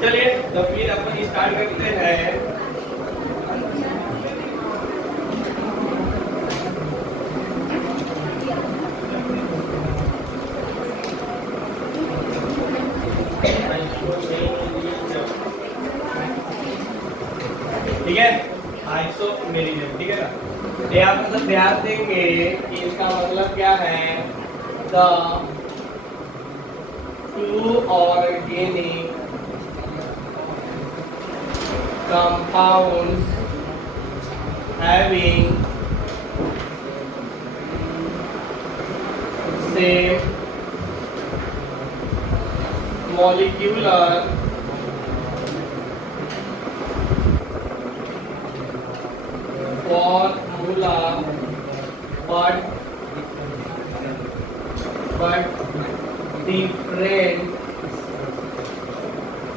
चलिए तो फिर अपन स्टार्ट करते हैं। ठीक है, आइसोमेरिज्म, ठीक है ना। ये आप मतलब ध्यान देंगे कि इसका मतलब क्या है। The two organic compounds having same molecular formula but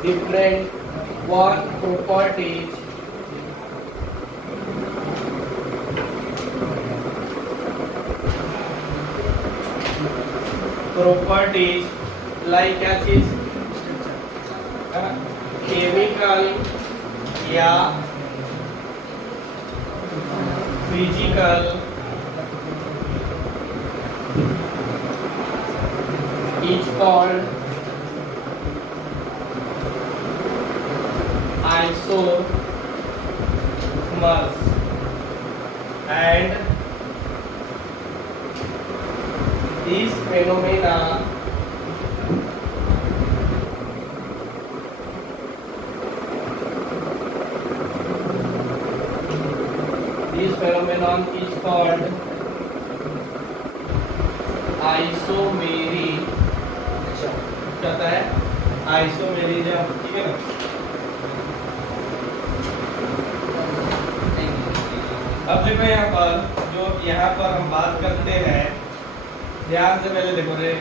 different one properties like क्या चीज, केमिकल या physical is called isomers and these phenomena this phenomenon is called isomerism, कहता है आइसोमेरिज्म, ठीक है ना। अब देखो यहाँ पर हम बात करते हैं, ध्यान से पहले देखो रे।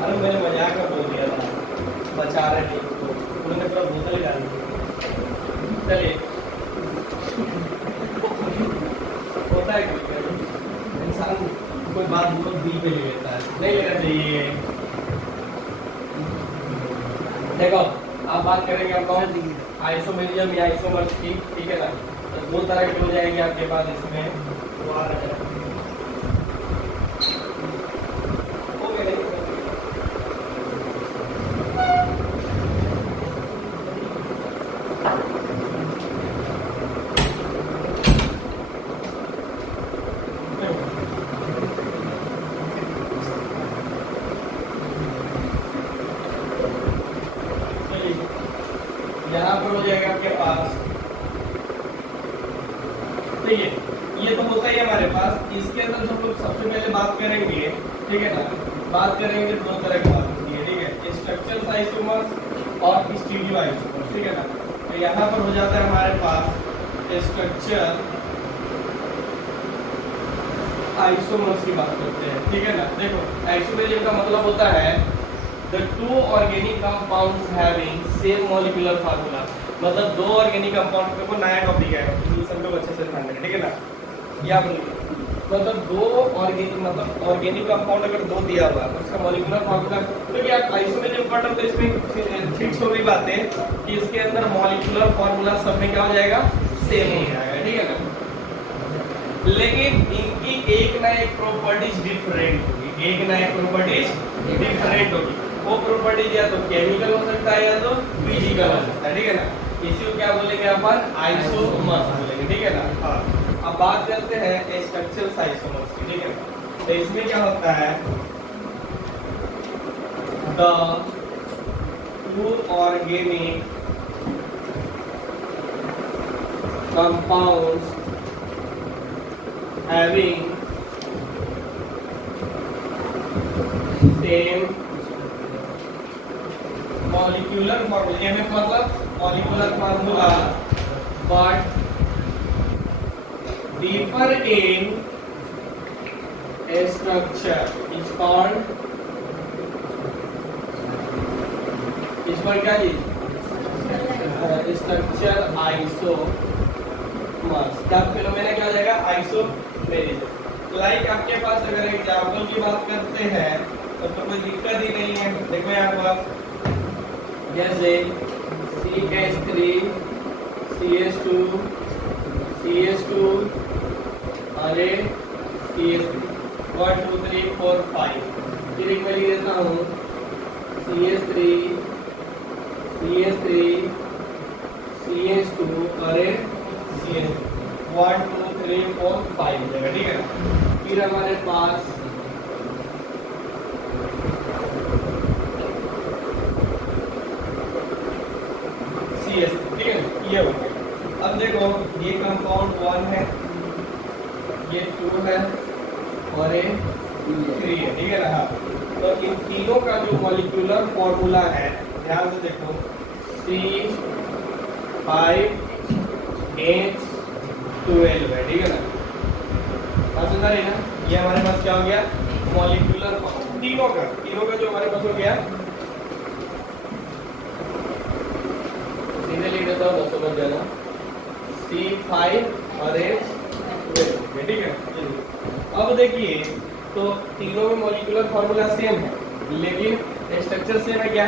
अरे मैंने मजाक में बोल दिया था, बचा रहे नहीं तो उन्होंने पूरा बोतल डाल दी। चलिए, होता है कोई इंसान कोई बात बहुत दिल पे ले लेता है, नहीं लेना चाहिए। देखो आप बात करेंगे आप आइसोमेरिज्म या आइसोमर्स की, ठीक है ना। तो दो तरह की हो जाएगी आपके पास इसमें, वो आ रहा है। यहाँ पर हो जाएगा आपके पास, ठीक है। ये तो होता ही है हमारे पास। इसके अंदर हम लोग सबसे पहले बात करेंगे, ठीक है ना। बात करेंगे दो तरह की बात होती है, ठीक है, स्ट्रक्चरल आइसोमर्स और स्टीरियो आइसोमर्स, ठीक है ना। तो यहाँ पर हो जाता है हमारे पास स्ट्रक्चर आइसोमर्स की बात करते हैं, ठीक है ना। देखो आइसोमेरिज्म का मतलब होता है the two organic compounds having same molecular formula, मतलब दो ऑर्गेनिक कंपाउंड पे को नया टॉपिक है, सब लोग अच्छे से ध्यान दें, ठीक है ना। या मतलब दो ऑर्गेनिक कंपाउंड अगर दो दिया हुआ है उसका मॉलिक्यूलर फार्मूला, तो क्या आइसोमेरिज्म का टर्म, तो इसमें फिक्स हो गई बात है कि इसके अंदर मॉलिक्यूलर फार्मूला सब में क्या हो जाएगा, सेम हो जाएगा, ठीक है ना। लेकिन इनकी एक ना एक प्रॉपर्टीज डिफरेंट होगी, एक ना एक प्रॉपर्टीज डिफरेंट होगी। वो प्रॉपर्टीज या तो केमिकल हो सकता है या तो फिजिकल हो सकता है, ठीक है ना। इसी को क्या बोलेंगे अपन, आइसोमर्स बोलेंगे, ठीक है ना। हाँ, अब बात करते हैं स्ट्रक्चरल आइसोमर्स की, ठीक है। तो इसमें क्या होता है, the two organic compounds having same molecular formula, MF मतलब molecular formula, but differ in a structure is called क्या जी स्ट्रक्चर आइसोमर्स क्या फिनोमेना क्या हो जाएगा आइसोमेरिज्म। लाइक आपके पास अगर एग्जांपल की बात करते हैं तो कोई दिक्कत ही नहीं है। देखो यहाँ पर जैसे CH3 CH2 CH2 अरे CH3 1 2 3 4 5 फिर एक बार देता हूँ CH3 CH3 CH2 अरे CH 1 2 3 4 5 जगह ठीक है। फिर हमारे पास CS ठीक है ये हो गया। अब देखो ये कंपाउंड 1 है, ये 2 है और ये 3 है ठीक है ना। तो इन तीनों का जो मॉलिक्यूलर फॉर्मूला है ध्यान से देखो C5H12 है ठीक है ना। समझ आ रही ना। ये हमारे पास क्या हो गया मॉलिक्यूलर तीनों का जो हमारे पास हो गया सीधे लिख देता हूँ समझ जाना C5 और H12 ठीक है। अब देखिए तो तीनों में मॉलिक्यूलर फॉर्मूला सेम है लेकिन स्ट्रक्चर सेम है क्या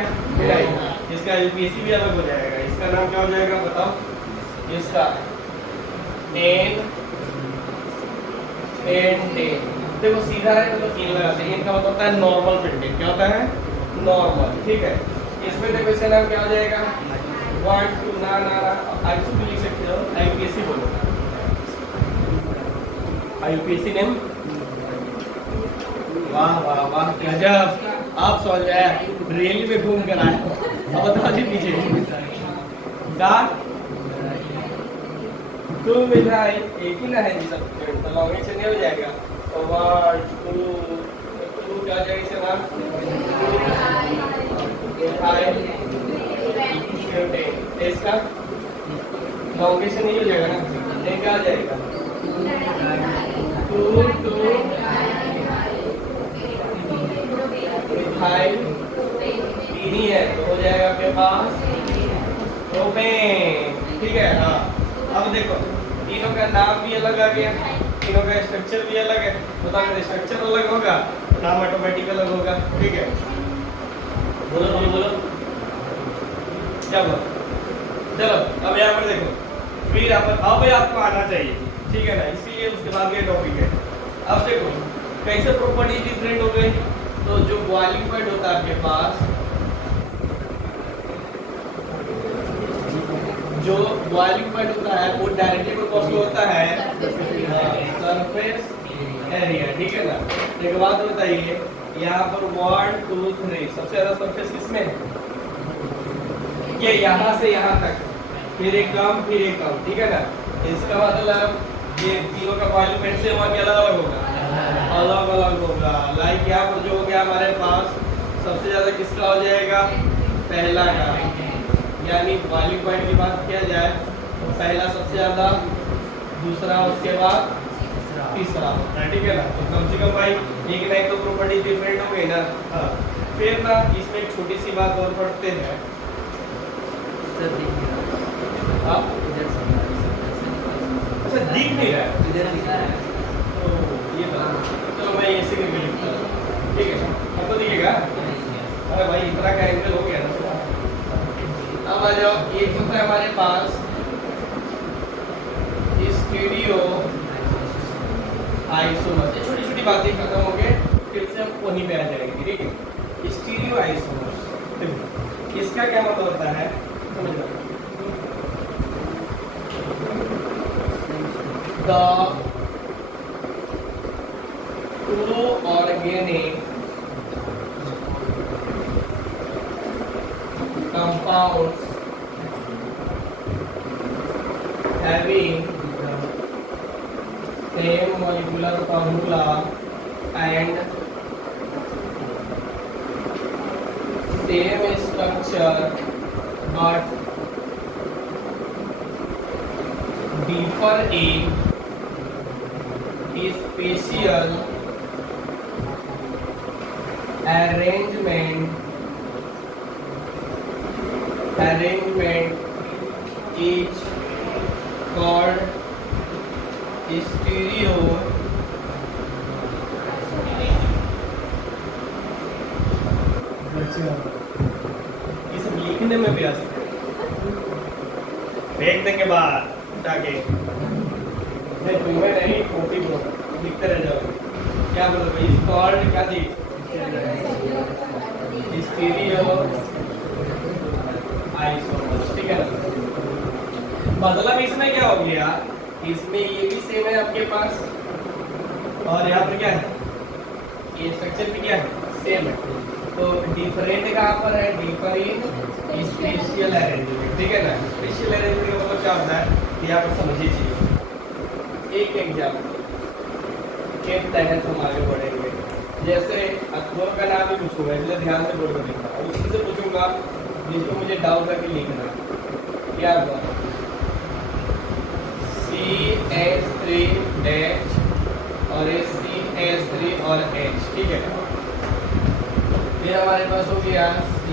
इसका LPC भी अलग हो जाएगा। इसका नाम क्या हो जाएगा बताओ इसका N10 देखो सीधा है तो इन लगाते हैं। इनका मतलब होता है नॉर्मल प्रिंटिंग क्या होता है नॉर्मल ठीक है। इसमें देखो इसका नाम क्या हो जाएगा 1 2 ना आइसो भी लिख सकते हो IUPAC बोलो IUPAC नेम वाह वाह वाह गजब आप समझ गए रेली में घूम कर आए। अब बताओ जी पीछे टू मिठाई एक ही ना है जी सब तो लॉन्गेशन नहीं हो जाएगा। तो 1 2 क्या हो जाएगा इसका नाम इसका लॉन्गेशन नहीं हो जाएगा ना नहीं क्या हो जाएगा 2 2 मिठाई तीन ही है तो हो जाएगा आपके पास प्रोपेन ठीक है। हाँ अब देखो तीनों का नाम भी अलग आ गया तीनों का स्ट्रक्चर भी अलग है। तो अगर स्ट्रक्चर अलग होगा नाम ऑटोमेटिक अलग होगा ठीक है। बोलो बोलो क्या बोलो चलो अब यहाँ पर देखो फिर यहाँ पर अब आपको आना चाहिए ठीक है ना इसीलिए उसके बाद ये टॉपिक है। अब देखो कैसे प्रॉपर्टी डिफरेंट हो गई। तो जो बॉइलिंग पॉइंट होता है आपके पास जो बॉइलिंग पॉइंट होता है वो डायरेक्टली प्रोपोर्शनल होता है सरफेस एरिया ठीक है ना। एक बात बताइए यहाँ पर 1 2 3 सबसे ज्यादा सरफेस किसमें है ये यहाँ से यहाँ तक फिर एक कम ठीक है ना। इसका मतलब ये तीनों का बॉइलिंग पॉइंट से वहाँ अलग अलग होगा। लाइक यहाँ पर जो हो गया हमारे पास सबसे ज्यादा किसका हो जाएगा पहला का यानी बॉइलिंग पॉइंट की बात किया जाए तो पहला सबसे ज्यादा दूसरा उसके बाद तीसरा होता है ठीक है ना। तो कम से कम भाई एक नहीं तो प्रॉपर्टी डिफरेंट हो गई ना। हाँ फिर ना इसमें एक छोटी सी बात और पढ़ते हैं अच्छा दिख नहीं रहा है तो ये चलो मैं ऐसे करके लिखता हूँ ठीक है। आपको दिखेगा अरे भाई इतना का एंगल हो गया ना। अब आ जाओ एक होता है हमारे पास स्टीरियो आइसोमर्स। छोटी छोटी बातें खत्म हो गए फिर से हम वहीं पे आ जाएंगे ठीक है। स्टीरियो आइसोमर्स इसका क्या मतलब होता है समझ लो the two organic compounds having same molecular formula and same structure but differ in spatial arrangement is called stereo ये सब लिखने में भी आ सकते हैं, फेंक देंगे बाहर जाके, नहीं तुम्हें नहीं कॉपी को लिखते रह जाओ। क्या बोलो भाई, इस कॉल्ड क्या थी, स्टीरियो आइसोमर्स, ठीक है ना। मतलब इसमें क्या हो गया, इसमें ये भी सेम है आपके पास और यहाँ पर क्या है, ये स्ट्रक्चर भी क्या है, सेम है। तो डिफरेंट कहाँ पर है, डिफरेंट स्पेशियल अरेंजमेंट, ठीक है ना। स्पेशियल अरेंजमेंट का मतलब क्या होता है कि आप समझिए चीज़। एक एग्जाम्पल के तहत हम आगे बढ़ेंगे। जैसे अखबार का नाम ही पूछूंगा, इसलिए ध्यान से बोल कर लिखना, उसी से पूछूंगा जिसको मुझे डाउट है कि लिखना क्या हुआ, CH3H और CH3 और H, ठीक है। फिर हमारे पास हो गया C,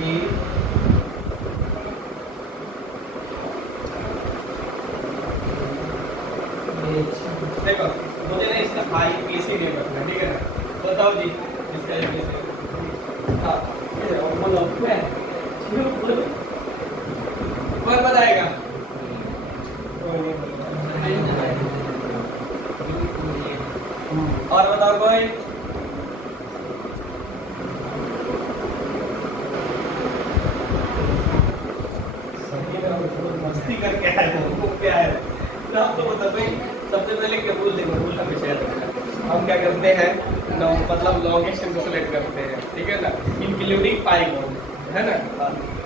देखो मुझे ना इसका IPC नेम रखना, ठीक है ना। बताओ जी इसका IPC, हाँ बोलो कौन बताएगा, और बताओ कोई, मस्ती करके आए हो क्या है, आप तो बताओ भाई। सबसे पहले क्या बोल देंगे, रूल हमेशा याद रखना। हम क्या करते हैं, मतलब लॉन्गेस्ट को सेलेक्ट करते हैं, ठीक है ना, इंक्लूडिंग पाइगोन, है ना।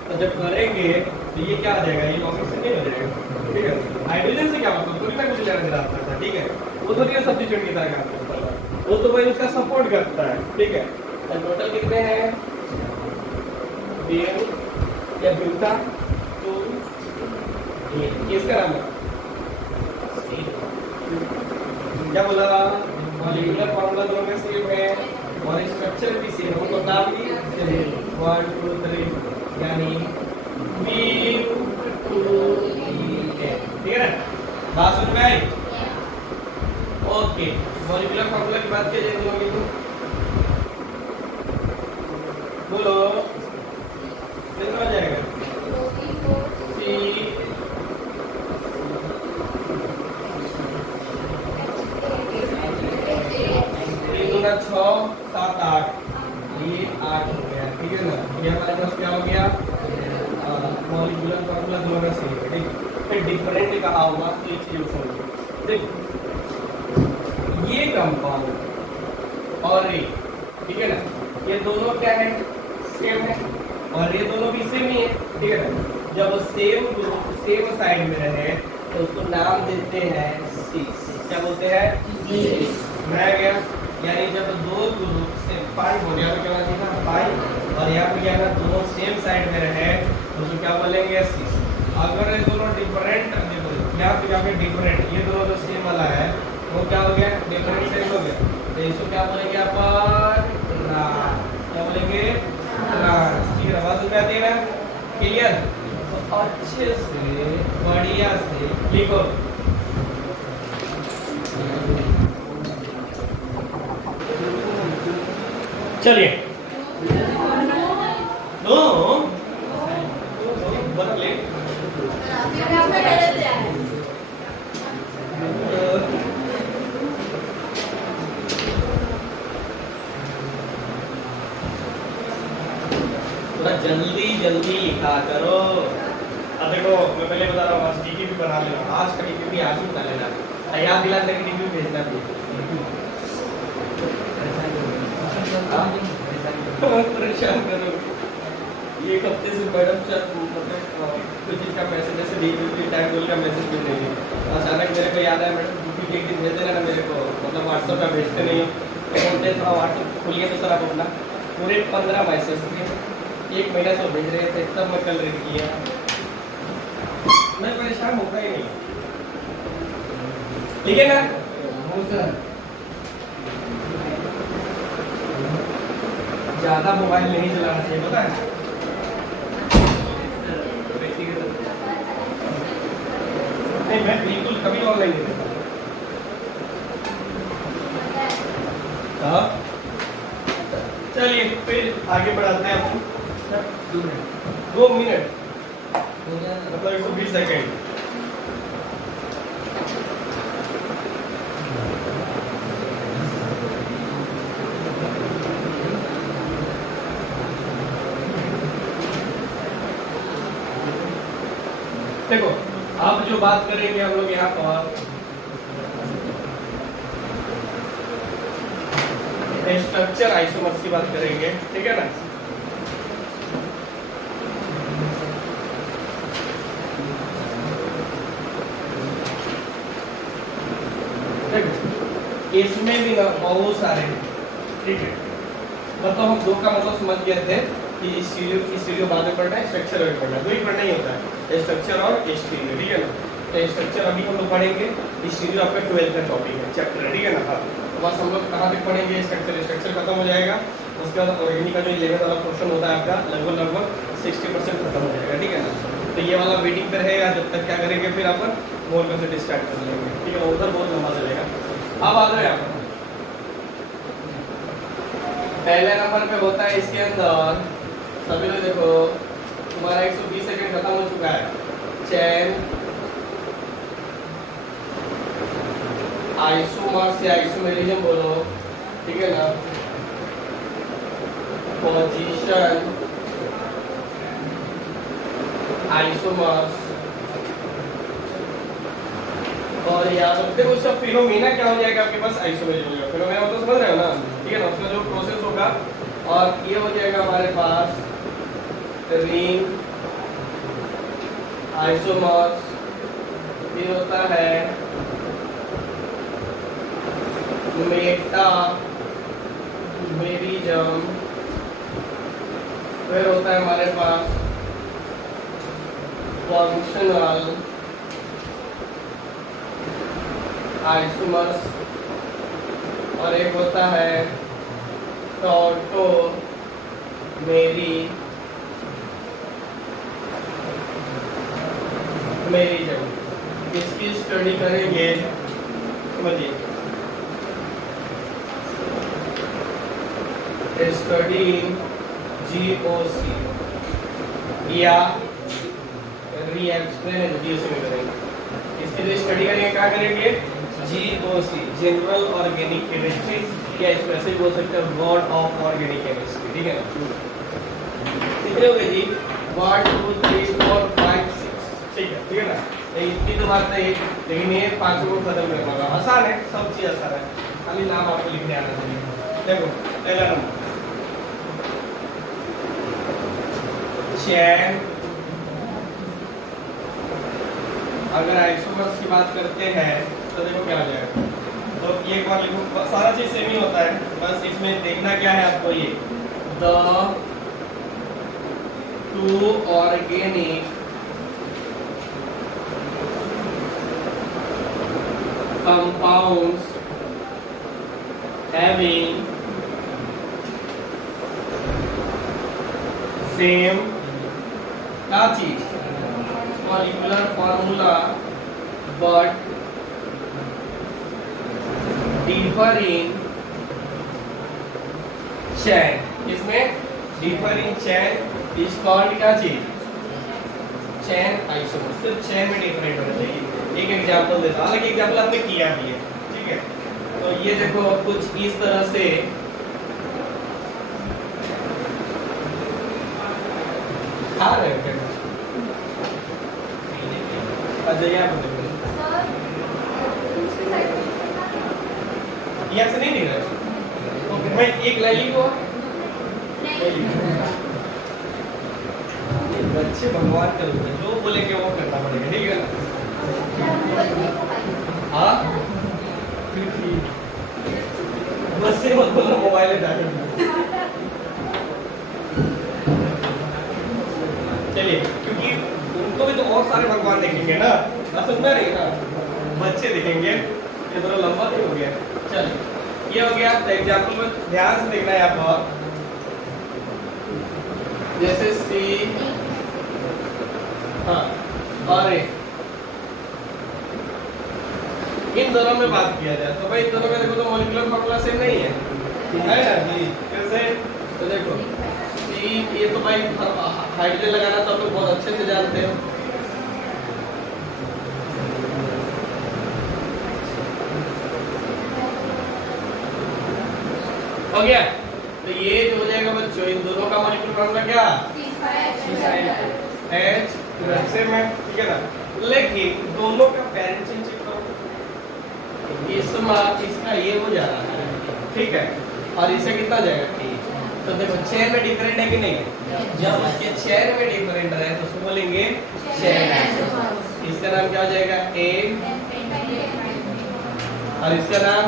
तो जब करेंगे तो ये क्या आ जाएगा, ये लॉन्गेस्ट नहीं हो जाएगा, ठीक है। हाइड्रोजन से क्या मतलब थोड़ी ना कुछ लेना देना आता था, ठीक है, वो तो नहीं सब्स्टिट्यूट की तरह काम करता था, वो तो भाई उसका सपोर्ट करता है, ठीक है। तो टोटल कितने हैं, ब्यूटा या ब्यूटा तो किसका नाम है, क्या बोला, मॉलिक्यूलर फॉर्मूला दोनों में सेम है और स्ट्रक्चर भी सेम है, उनको नाम भी सेम है, 1 2 3 यानी B2N, ठीक है ना। बात सुन में आई, ओके। मॉलिक्यूलर फॉर्मूला की बात की जाए तो बोलो कितना हो जाएगा, C 6 7 8, ये 8 हो गया, ठीक है ना। ये हमारे पास क्या हो गया, मॉलिक्यूलर फॉर्मूला दोनों का सेम है, ठीक। फिर डिफरेंट कहा होगा तो एक चीज समझो, देखो ये कंपाउंड और ये, ठीक है ना, ये दोनों क्या है, सेम है और ये दोनों भी सेम ही है, ठीक है ना। जब सेम ग्रुप सेम साइड में रहे तो उसको नाम देते हैं सी, क्या बोलते हैं, रह गया। यानी जब दो ग्रुप से पाई हो गया तो क्या बोलेंगे, पाई, और यहाँ पे क्या है, दोनों सेम साइड में रहे तो उसको क्या बोलेंगे, सी। अगर ये दोनों डिफरेंट, देखो यहाँ पे डिफरेंट, ये दोनों जो सेम वाला है वो क्या हो गया, डिफरेंट सेम हो गया, तो इसको क्या बोलेंगे अपन, क्या बोलेंगे, ठीक है। आवाज में आती है ना, क्लियर। तो अच्छे से बढ़िया से लिखो, चलिए नो बदले थोड़ा जल्दी जल्दी लिखा करो। अब देखो मैं पहले बता रहा हूँ, आज डीपी भी बना लेना, आज का डीपी आज ही बना लेना, याद दिला देना कि डीपी भेजना भी परेशान करो। एक हफ्ते से मैडम मतलब कुछ चीज़ का मैसेज ऐसे डीपी टाइम गोल का मैसेज भी नहीं है। अचानक मेरे को याद है मैडम डीपी एक दिन भेज देना ना मेरे को, मतलब व्हाट्सएप पे भेजते नहीं तो बोलते थोड़ा व्हाट्सएप खोलिए तो सर आप अपना पूरे 15 मैसेज थे, एक महीना से भेज रहे थे, तब मैं कल रीड किया। मैं परेशान होता ही नहीं, ठीक है ना। ज्यादा मोबाइल नहीं चलाना चाहिए, पता है? नहीं, मैं बिल्कुल कभी ऑनलाइन नहीं देखता। हाँ, चलिए फिर आगे बढ़ाते हैं अपन। 2 मिनट मतलब 120 सेकेंड। देखो अब जो बात करेंगे हम लोग यहाँ पर स्ट्रक्चर आइसोमर्स की बात करेंगे, ठीक है ना? देखो इसमें भी ना बहुत सारे हैं, ठीक है? मतलब हम दो का मतलब समझ गए थे कि स्टीरियो बाद में पढ़ना है, स्ट्रक्चर में पढ़ना है, दो ही पढ़ना ही होता है, स्ट्रक्चर और स्टीरियो, ठीक है ना? तो स्ट्रक्चर अभी हम लोग पढ़ेंगे, स्टीरियो आपका 12th का टॉपिक है, चैप्टर है, ठीक है ना? हाँ, तो बस हम लोग कहाँ तक पढ़ेंगे? स्ट्रक्चर खत्म हो जाएगा, उसके बाद ऑर्गेनिक का जो 11th वाला पोर्शन होता है आपका लगभग 60% खत्म हो जाएगा, ठीक है ना? तो ये वाला वेटिंग पर रहेगा, जब तक क्या करेंगे फिर अपन मोर कंसेप्ट स्टार्ट कर लेंगे, ठीक है? उधर बहुत लंबा चलेगा। अब आ जाए आप पहले नंबर पे होता है इसके अंदर, सभी लोग देखो तुम्हारा 120 सेकंड खत्म हो चुका है। चेन आइसोमर्स या आइसोमेरिज्म बोलो, ठीक है ना? पोजीशन आइसोमर्स और याद रखते हो उसका फिनोमेना क्या हो जाएगा आपके पास? आइसोमेरिज्म हो जाएगा। फिनोमेना मतलब समझ रहे हो ना, ठीक है ना? उसका जो प्रोसेस होगा और ये हो जाएगा हमारे पास रिंग आइसोमर्स, ये होता है मेटामेरिज्म, फिर होता है हमारे पास फंक्शनल आइसोमर्स और एक होता है टॉटोमेरिज्म। इसकी स्टडी करेंगे, समझिए, स्टडी GOC या री-एक्सप्लेन GOC में करेंगे। इसके लिए स्टडी करेंगे, क्या करेंगे? GOC जनरल ऑर्गेनिक केमिस्ट्री, या इसको ऐसे भी बोल सकते हैं गॉड ऑफ ऑर्गेनिक केमिस्ट्री, ठीक है ना? कितने हो गए जी? 1 2 3 4 5 6, ठीक है ना? इतनी तो बात नहीं, लेकिन ये 5 को खत्म करना होगा। आसान है, सब चीज आसान है, खाली नाम आपको लिखने आना चाहिए। देखो पहला नंबर चैन, अगर आइसोमर्स की बात करते हैं तो देखो क्या हो जाएगा। तो ये एक बार लिखो, सारा चीज सेम ही होता है, बस इसमें देखना क्या है आपको, ये the two organic compounds having same क्या चीज? Molecular formula but differ in chain. इसमें differ in chain is called क्या चीज? Chain isomer. सिर्फ चैन में डिफरेंट होना चाहिए। एक एग्जांपल देता हूं, हालांकि एग्जांपल आपने किया भी है, ठीक है? तो ये देखो कुछ इस तरह से आ रहे हैं। अच्छा यहाँ पर देखो, यहाँ से नहीं दिख रहा है। ओके, मैं एक लाइन लिखो, बच्चे भगवान का रूप है, जो बोलेंगे वो करना पड़ेगा, ठीक है ना? हाँ बस से मत बोलो, मोबाइल हटा के। चलिए, क्योंकि उनको भी तो और सारे भगवान देखेंगे ना, समझ में रही ना? बच्चे देखेंगे, ये थोड़ा लंबा नहीं हो गया। चलिए, ये हो गया। तो एग्जाम्पल में ध्यान से देखना है यहाँ पर, जैसे सी, हाँ, और ए, इन दोनों में बात किया जाए तो भाई इन दोनों में देखो तो मॉलिक्यूलर फार्मूला सेम नहीं है ना जी? कैसे? तो देखो सी, ये तो भाई हाइड्रोजन लगाना तो आप लोग बहुत अच्छे से जानते हो। हो गया? तो ये जो हो जाएगा बच्चों, इन दोनों का मॉलिक्यूलर फार्मूला क्या? H सेम है, ठीक है ना? लेकिन दोनों का पेरेंट चेंज करो, इसका ये हो जा रहा है, ठीक है, और इससे कितना जाएगा? तो देखो चेन में डिफरेंट है कि नहीं है? जब उसके चेन में डिफरेंट है तो उसको बोलेंगे चेन आइसोमर। इसका नाम क्या हो जाएगा? ए, और इसका नाम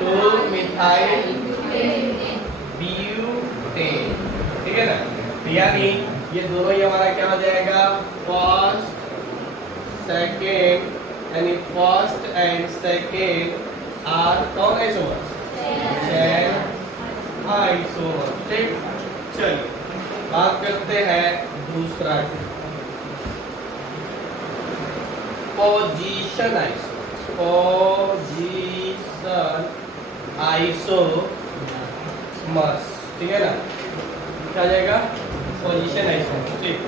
2-मिथाइल ब्यूटेन, ठीक है ना? यानी ये दोनों ही हमारा क्या हो जाएगा? फर्स्ट सेकेंड, यानी फर्स्ट एंड सेकेंड आर कौन आइसोमर? चेन आइसोमर, ठीक। चलिए बात करते हैं दूसरा, पोजीशन आइसोमर। पोजीशन आइसोमर्स, ठीक है ना? क्या जाएगा? पोजीशन आइसोमर, ठीक।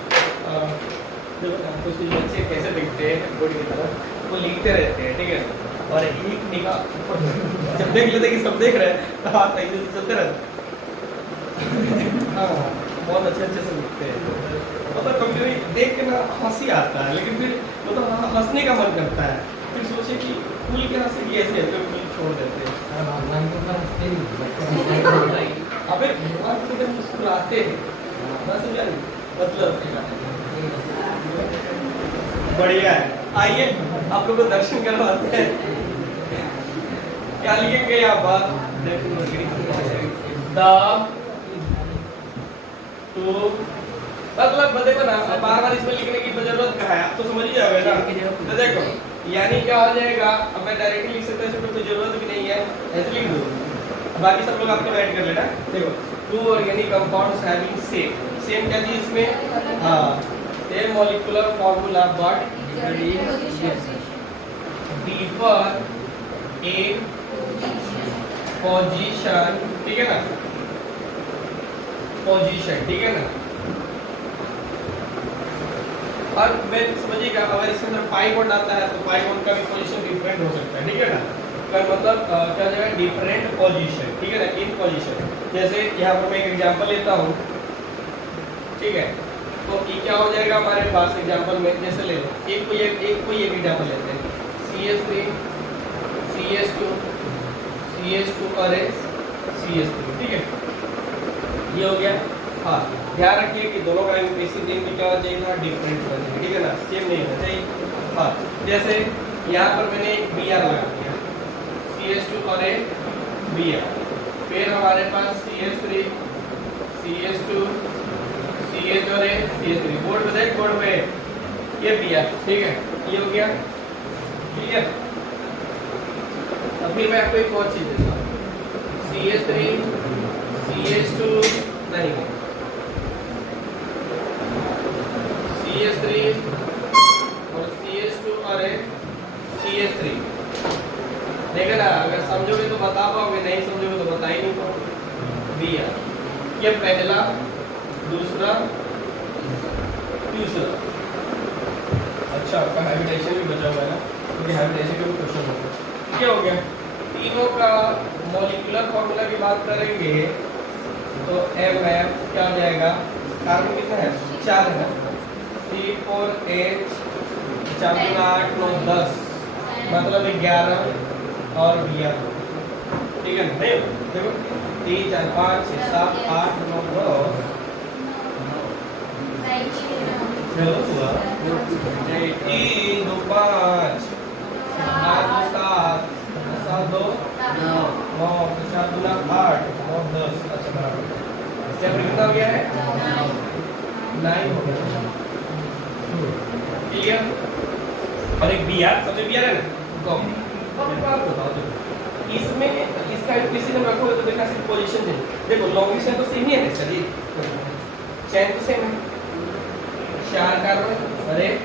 कुछ बच्चे कैसे लिखते हैं बोर्ड की तरफ, वो लिखते रहते हैं, ठीक है, और एक निगाह जब देख लेते कि सब देख रहे हैं तो हाथ ऐसे चलते रहते। हाँ, बहुत अच्छे अच्छे से लिखते हैं, मतलब कभी कभी देख के ना हंसी आता है, लेकिन फिर मतलब हंसने का मन करता है, फिर सोचे कि फूल के हंसी की ऐसे तो फूल छोड़ देते हैं। भगवान के ऊपर हंसते नहीं, अबे भगवान को जब मुस्कुराते हैं बस क्या मतलब बढ़िया है। आइए आप लोगों को दर्शन करवाते हैं। क्या लिखेंगे यहाँ पर? मतलब देखो ना, बार बार इसमें लिखने की जरूरत कहाँ है? आप तो समझ ही जाओगे ना। तो देखो यानी क्या हो जाएगा, अब मैं डायरेक्टली लिख सकता हूँ, कोई जरूरत भी नहीं है, ऐसे लिख दो, बाकी सब लोग आपको ऐड कर लेना। देखो two organic compounds having same क्या चीज इसमें? हाँ, same molecular formula but differ in position, ठीक है ना? पोजीशन, ठीक है ना? और मैं समझिएगा, अगर इसके अंदर पाई बॉन्ड आता है तो पाई बॉन्ड का भी पोजीशन डिफरेंट हो सकता है, ठीक है ना? तो मतलब क्या जाएगा? डिफरेंट पोजीशन, ठीक है ना? इन पोजीशन, जैसे यहाँ पर मैं एक एग्जांपल लेता हूँ, ठीक है? तो ये क्या हो जाएगा हमारे पास एग्जांपल में, जैसे ले लो एक कोई एक एग्जांपल लेते हैं, CH3 CH2 CH2 और CH3, ठीक है? ये हो गया। हाँ, ध्यान रखिए कि दोनों का एसिड रिंग में क्या हो जाएगा? डिफरेंट हो जाएगा, ठीक है ना? सेम नहीं होना चाहिए। हाँ, जैसे यहाँ पर मैंने एक Br लगा दिया, CH2 और Br, फिर हमारे पास CH3 CH2 CH और CH3, बोर्ड पे देख, बोर्ड पे ये Br, ठीक है? ये हो गया, क्लियर? अब फिर मैं आपको एक और चीज देता हूँ, CH3 CH2 नहीं, CH3 और CH2 और CH3, देखा ना? अगर समझोगे तो बता पाओगे, नहीं समझोगे तो बता ही नहीं पाओगे। Br, ये पहला, दूसरा, तीसरा। अच्छा, आपका हैबिटेशन भी बचा हुआ है ना, क्योंकि हैबिटेशन का भी क्वेश्चन होगा। क्या हो गया? तीनों का मॉलिक्यूलर फार्मूला की बात करेंगे तो MF क्या हो जाएगा? कार्बन कितना है? 4 है, C4H 4 × 8 9 10, मतलब 11 और Br, ठीक है ना? देखो 3 4 5 6 7 8 9 10, चलो हुआ 3 2 5 8 7 7 2 9 9 4 2 8 9 10। अच्छा बराबर, क्या कितना हो गया है? 9 हो गया, क्लियर? और एक Br, सबसे Br है ना? तो अब एक बात बताओ, इसमें इसका किसी ने रखोगे तो देखा सिर्फ पोजीशन है। देखो लॉन्ग चेन तो सेम ही है ना सर, ये चेन तो सेम है, 4 कार्बन और एक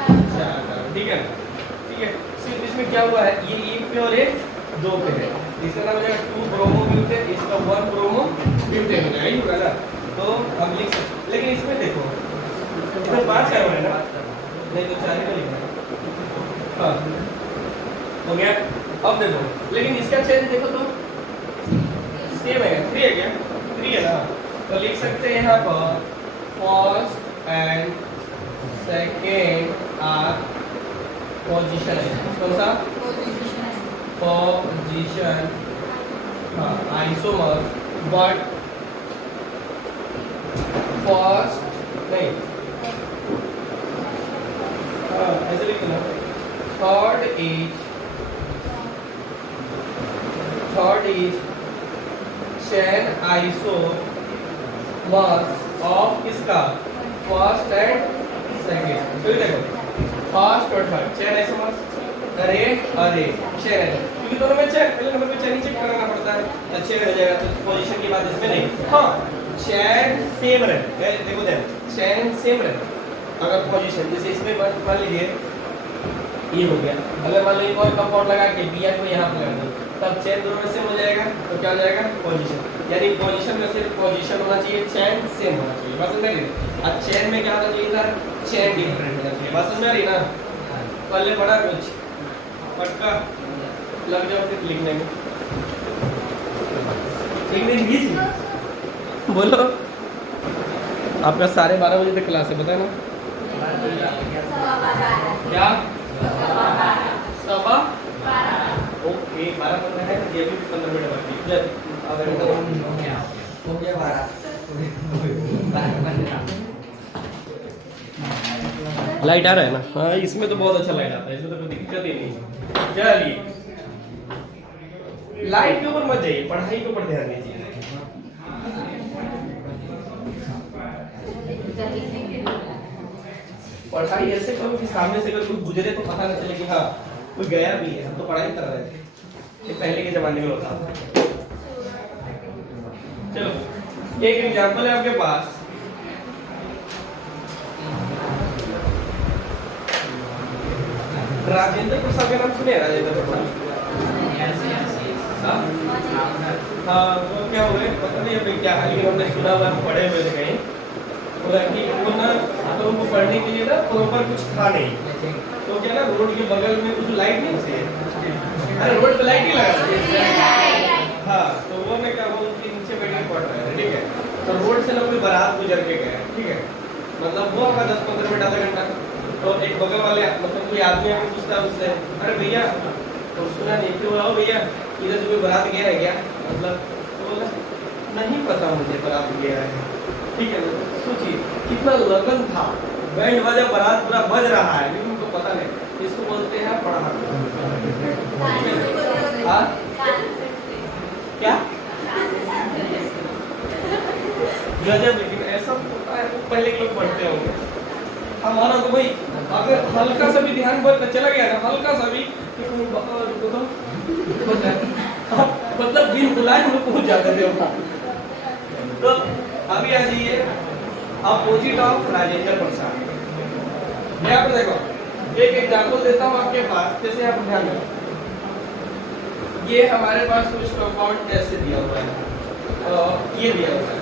4 कार्बन, ठीक है ना, ठीक है। सिर्फ इसमें क्या हुआ है, ये 1 पे और एक 2 पे है, इसका नाम हो जाएगा 2 ब्रोमो ब्यूटेन, इसका 1 ब्रोमो ब्यूटेन हो जाएगा, यही होगा ना। तो हम लिख सकते, लेकिन इसमें देखो इसमें 5 कार्बन है ना, नहीं तो 4 ही तो लिखना है। हाँ हो गया। अब देखो, लेकिन इसका चेंज देखो तो सेम है, 3 है क्या, 3 है ना, तो लिख सकते हैं यहाँ पर first and second are position, कौन सा पोजीशन, हाँ आइसोमर्स, बट फर्स्ट नहीं, हाँ ऐसे लिखना, third is chain isomers of किसका, फर्स्ट एंड सेकेंड। फिर देखो फर्स्ट और थर्ड चेन आइसोमर्स, अरे अरे चेन है, क्योंकि दोनों में चेन, पहले नंबर पे चेन ही चेक करना पड़ता है, तो चेन हो जाएगा, तो पोजीशन की बात इसमें नहीं। हाँ चेन सेम रहे, देखो देख चेन सेम रहे, अगर पोजीशन जैसे इसमें मान लीजिए ये हो गया, अगर मान लो एक और कंपाउंड लगा के Br को यहाँ पर लगा दो, तब चेन दोनों में सेम हो जाएगा, तो क्या हो जाएगा पोजीशन, यानी पोजीशन में सिर्फ पोजीशन होना चाहिए, चेन सेम होना चाहिए, बस समझ गए। अब चेन में क्या होना चाहिए था, चेन डिफरेंट होना चाहिए, बस समझ रही ना, पहले बड़ा कुछ पक्का लग जाओ फिर लिखने में, बोलो आपका 12:30 बजे तक क्लास है, बताए ना क्या, 12:15 ओके, 12:15 है, ये भी 15 मिनट बाकी है, हो गया 12। लाइट आ रहा है ना, हाँ इसमें तो बहुत अच्छा लाइट आता है, इसमें तो कोई दिक्कत ही नहीं। चलिए लाइट के ऊपर मत जाइए, पढ़ाई के ऊपर ध्यान दीजिए। पढ़ाई ऐसे करो कि सामने से अगर कोई गुजरे तो पता न चले कि हाँ कोई गया भी है, हम तो पढ़ाई कर रहे थे, ये पहले के जमाने में होता था। चलो एक एग्जांपल है आपके पास, राजेंद्र प्रसाद का नाम सुने, राजेंद्र प्रसाद, हाँ वो क्या हुए पता नहीं अभी क्या, लेकिन हमने सुना हुआ, पढ़े हुए थे कहीं, बोला कि वो ना तो उनको पढ़ने के लिए ना प्रॉपर कुछ था नहीं, तो क्या ना रोड के बगल में कुछ लाइट नहीं होती है, अरे रोड पे लाइट ही लगा, हाँ तो वो ने क्या, वो उनके नीचे बैठ के पढ़ रहे थे, ठीक है, तो रोड से ना कोई बारात गुजर के गया, ठीक है, मतलब वो आपका 10-15 मिनट आधा घंटा, तो एक बगल वाले मतलब कोई आदमी आके पूछता है उससे, अरे भैया तो सुना नहीं, क्यों आओ भैया इधर से कोई बारात गया है क्या, मतलब तो बोला नहीं पता मुझे बारात गया है, ठीक है, सोचिए कितना लगन था, बैंड बाजा बारात पूरा बज रहा है, लेकिन उनको पता नहीं, इसको बोलते हैं पढ़ा, क्या गजब, लेकिन ऐसा होता है, पहले के लोग पढ़ते होंगे, हमारा तो भाई अगर हल्का सा भी ध्यान चला गया ना, हल्का सा भी मतलब बिन बुलाए हम लोग पहुंच जाते थे वहाँ। तो अभी आ जाइए अपोजिट ऑफ राजेंद्र प्रसाद, यहाँ पर देखो एक एग्जांपल देता हूँ आपके पास, जैसे आप ध्यान दो, ये हमारे पास कुछ कंपाउंड ऐसे दिया हुआ है, ये दिया हुआ है,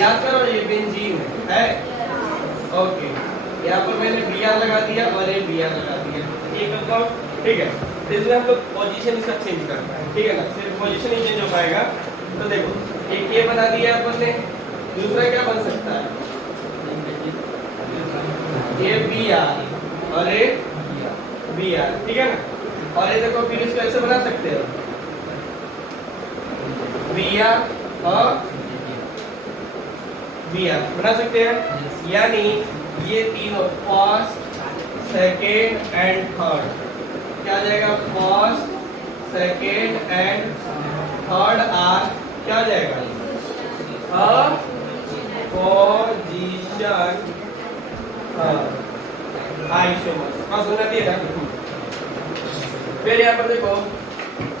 याद करो ये बेंजीन है, ओके, यहाँ पर मैंने Br लगा दिया और एक Br लगा दिया, ये कंपाउंड, ठीक है, इसमें हम लोग पोजीशन इसका चेंज करना है, ठीक है ना, सिर्फ पोजीशन ही चेंज हो पाएगा, तो देखो एक ये बना दिया अपन ने, दूसरा क्या बन सकता है, ये Br और एक Br, ठीक है ना, और ये देखो फिर इसको ऐसे बना सकते हो, Br और Br बना सकते हैं, यानी ये तीनों फर्स्ट सेकेंड एंड थर्ड क्या आ जाएगा, first second and third are क्या आ जाएगा, पोजीशन आइसोमर्स, हाँ सुना दिया था। फिर यहाँ पर देखो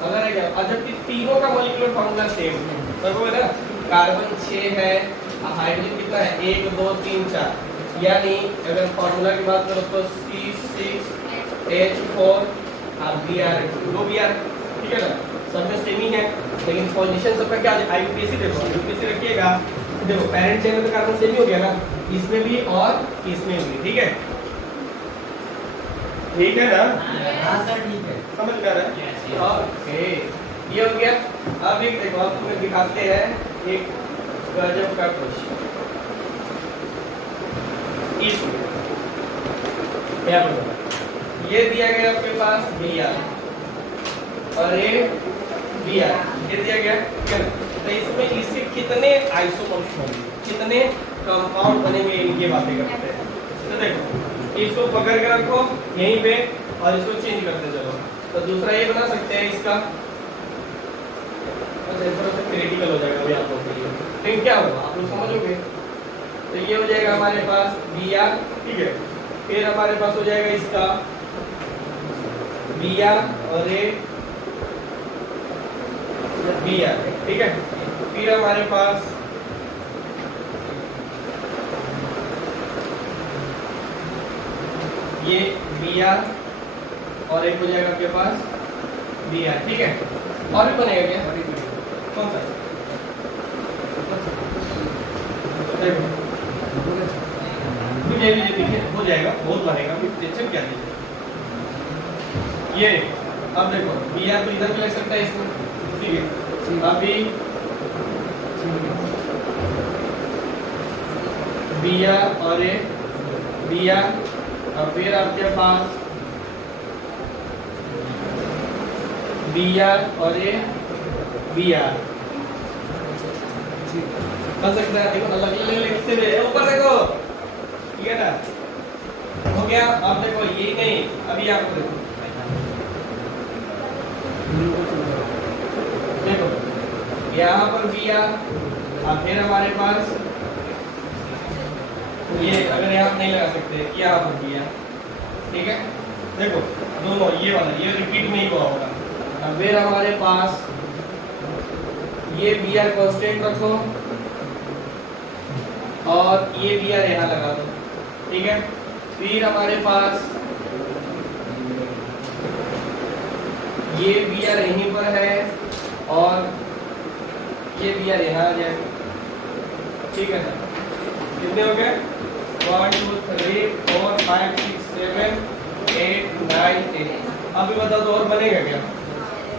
अगर है क्या, और जबकि तीनों का मॉलिक्यूलर फार्मूला सेम है, देखो ना, कार्बन 6 है, हाइड्रोजन कितना है, 1 2 3 4, यानी अगर फार्मूला की बात करो तो C6H4 Br, दो Br, ठीक है ना, सब में सेम ही है, लेकिन पोजीशन सबका क्या है, आईयूपीएसी देखो, आईयूपीएसी रखिएगा, देखो पेरेंट चेन में तो कार्बन सेम ही हो गया ना, इसमें भी और इसमें भी, ठीक है, ठीक है ना? हाँ सर ठीक है। समझ में आ रहा है? ओके, ये हो गया। अब एक देखो, अब तुम्हें दिखाते हैं एक गजब का क्वेश्चन। क्या बोलो, ये दिया गया आपके पास Br और ये Br, ये दिया गया, ठीक है ना? तो इसमें इसके कितने आइसोमर्स होंगे, कितने कंपाउंड बनेंगे, इनकी बातें करते हैं। तो देखो, इसको पकड़ के रखो यहीं पे और इसको चेंज करते चलो। तो दूसरा ये बना सकते हैं इसका, अच्छा थोड़ा सा क्रिटिकल हो जाएगा अभी आप लोगों के लिए, लेकिन क्या होगा आप लोग समझोगे। तो ये हो जाएगा हमारे पास Br, ठीक है, फिर हमारे पास हो जाएगा इसका Br और ये Br, ठीक है, फिर हमारे पास ये Br और एक हो जाएगा आपके पास Br, ठीक है, और भी बनेगा क्या, कौन सा, देखो ये देखिए हो जाएगा, बहुत बनेगा, टेंशन क्या लीजिए। ये अब देखो Br तो इधर भी लग सकता है इसमें, ठीक है, अभी Br और ये Br, और फिर आपके पास Br और ये Br बन सकता है। देखो अलग अलग लिखते हुए ऊपर देखो, ठीक है ना, हो गया। अब देखो ये नहीं, अभी आपको देखो, देखो यहाँ पर Br और फिर हमारे पास ये, अगर यहाँ नहीं लगा सकते यहाँ पर Br, ठीक है, देखो दोनों ये वाला ये रिपीट नहीं हुआ होगा। अब फिर हमारे पास ये Br कांस्टेंट रखो और ये Br यहाँ लगा दो, ठीक है, फिर हमारे पास ये Br यहीं पर है और ये Br यहाँ आ जाएगा, ठीक है ना, कितने हो गए, 1 2 3 4 5 6 7 8 9 10। अभी बताओ तो और बनेगा क्या,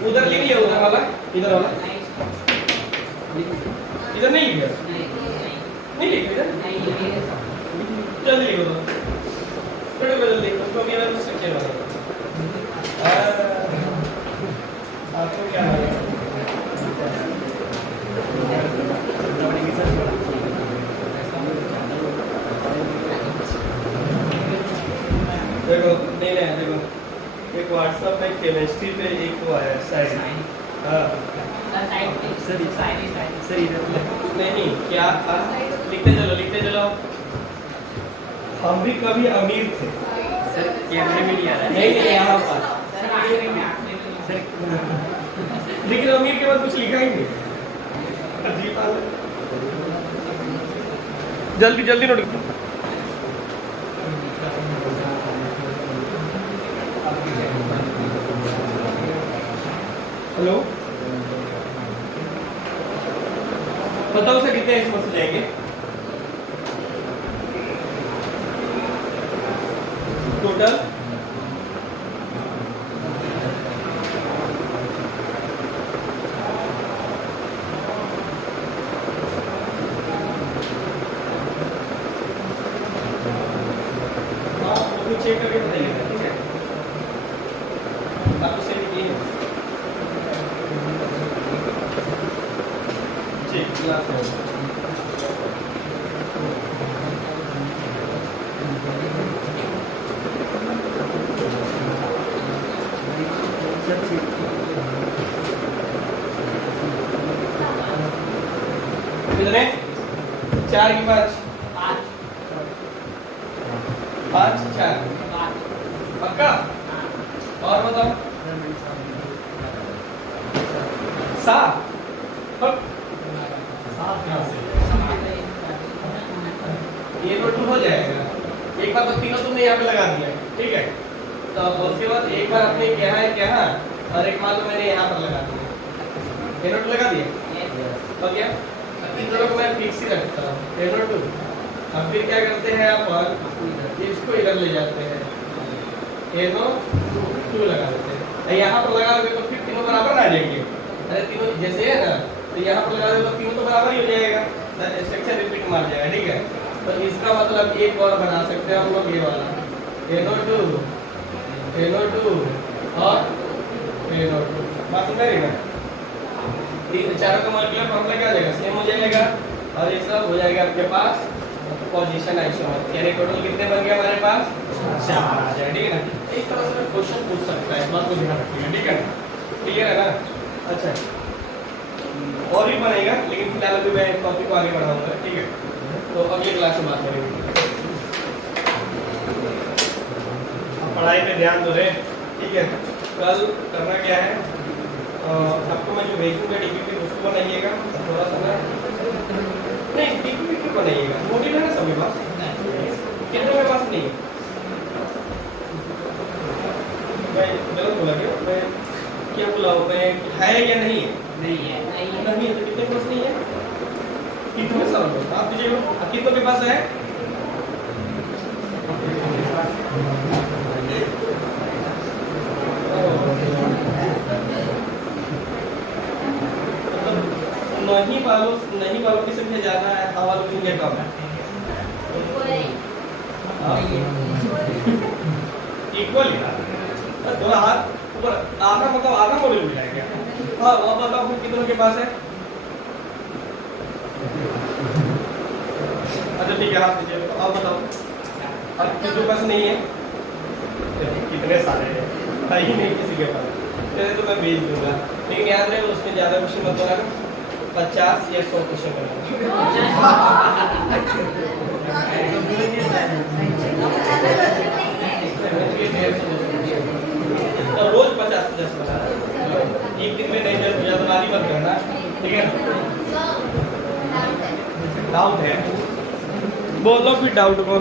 उधर लिख लिया, उधर वाला, इधर वाला, इधर नहीं लिखा, नहीं लिखा इधर, जल्दी लिखो तो, थोड़ा जल्दी, उसको भी ना स्ट्रक्चर बना, आपको क्या है, देखो नहीं नहीं, देखो एक व्हाट्सएप पे केमिस्ट्री पे एक वो आया साइड, हाँ सर इधर नहीं, क्या था, लिखते चलो, हम भी कभी अमीर थे सर, कैमरे में नहीं आ रहा है, नहीं यहाँ पर सर, लेकिन अमीर के बाद कुछ लिखा ही नहीं, अजीब बात है, जल्दी जल्दी नोट, हेलो बताओ सर कितने इसमें से जाएंगे टोटल, चेक करके बताइए, ठीक है, आपको सही लिखिए, ठीक क्लास है, कितने 4 की 5 5 4 पक्का, और बताओ तो तीनों तुमने यहाँ पे लगा दिया, ठीक है। तो उसके बाद एक बार आपने क्या है क्या, और एक मान लो मैंने यहाँ पर लगा दिया, ए नोट लगा दिया, हो गया। इन दोनों को मैं फिक्स ही रखता हूँ, ए नोट 2। अब फिर क्या करते हैं अपन, इसको इधर ले जाते हैं, ए नोट 2 लगा देते हैं। यहाँ पर लगा दोगे तो फिर तीनों बराबर आ जाएंगे। अरे तीनों जैसे है ना, तो यहाँ पर लगा दोगे तो तीनों तो बराबर ही हो जाएगा, स्ट्रक्चर रिपीट मार जाएगा, ठीक है। तो इसका मतलब एक और बना सकते हैं हम लोग, ये वाला ए नोट 2 और ए नोट 2। बात समझ रही है? चारों का मॉलिक्यूलर फॉर्मूला क्या हो जाएगा, सेम हो जाएगा, और ये सब हो जाएगा आपके पास पोजीशन आइसोमर। यानी टोटल कितने बन गए हमारे पास, 4 आ जाए, ठीक है ना। इस तरह से क्वेश्चन पूछ सकता है, इस बात को ध्यान रखिएगा, ठीक है ना, क्लियर है ना। अच्छा, और भी बनेगा, लेकिन फिलहाल अभी मैं टॉपिक को आगे बढ़ाऊंगा, ठीक है। तो अगली क्लास में बात करेंगे। पढ़ाई पे ध्यान दो रे, ठीक है। कल करना क्या है, आपको मैं जो भेजूंगा डीपीपी उसको बनाइएगा, थोड़ा सा नहीं डीपीपी क्यों बनाइएगा, मॉड्यूल है ना सबके पास, कितने के पास नहीं है, मैं गलत बोला क्या, मैं क्या बोला, मैं है या नहीं है, नहीं है तो कितने के पास नहीं है, कितने साल हो आप दीजिएगा, कितनों के पास है, नहीं वालों की संख्या ज्यादा है, हाँ वालों की संख्या कम है, इक्वल थोड़ा हाथ ऊपर, आधा मतलब आधा मॉड्यूल मिल जाएगा। हाँ वो बताओ कितनों के पास है, अच्छा ठीक है, हाथ दीजिए, तो आप बताओ अब किसके पास नहीं है, कितने सारे हैं ही नहीं किसी के पास, चलिए तो मैं भेज दूंगा, लेकिन याद रहे उसमें ज़्यादा क्वेश्चन मत बनाना, 50 या 100 क्वेश्चन बनाना, और रोज 50-50 बनाना, एक दिन में नहीं, जल्दबाजी मत करना, ठीक है। डाउट है, बोलो फिर डाउट को।